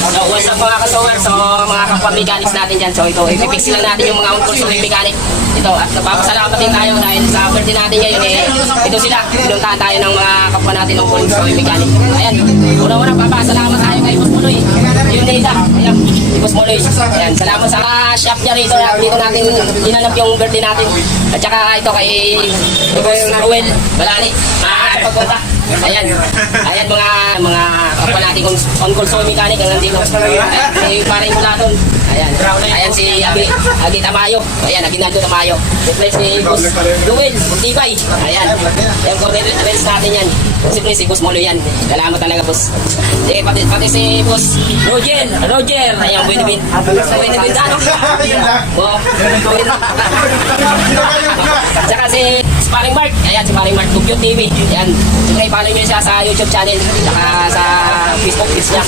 So, what's up mga kasawar? So, mga kapwa mechanics natin dyan. So, ito, ipipix lang natin yung mga on-course ng mechanic. Ito, at nagpapasalamat din tayo dahil sa birthday natin ngayon, ito sila. Pinuntahan tayo ng mga kapwa natin ng on-course mechanic. Ayan, una-una papasalamat tayo kay Boss Muloy. Yung Nida, ayan, Boss Muloy. Ayan, salamat sa shop niya rito. Dito natin dinanap yung birthday natin. At saka ito kay Boss Ruel Balani. Sa pagpunta. Ayan, ayan mga kapwa natin on-course mechanic ang nandito. Ayan, parang mula doon. Ayan, ayan si Agi Tamayo. Ayan, Aguinaldo Tamayo. Siyempre si Boss Duel Tibay. Ayan, yung coordinator natin yan. Siyempre si Boss Molo yan. Salamat talaga, Boss. Sige, pati si Boss Roger. Ayan, Buenavin Dano. Tsaka si Sparring Mark. Ayan, si Sparring Mark Tugyo TV. Ayan, siyempre follow nyo siya sa YouTube channel. Tsaka sa Facebook page niya.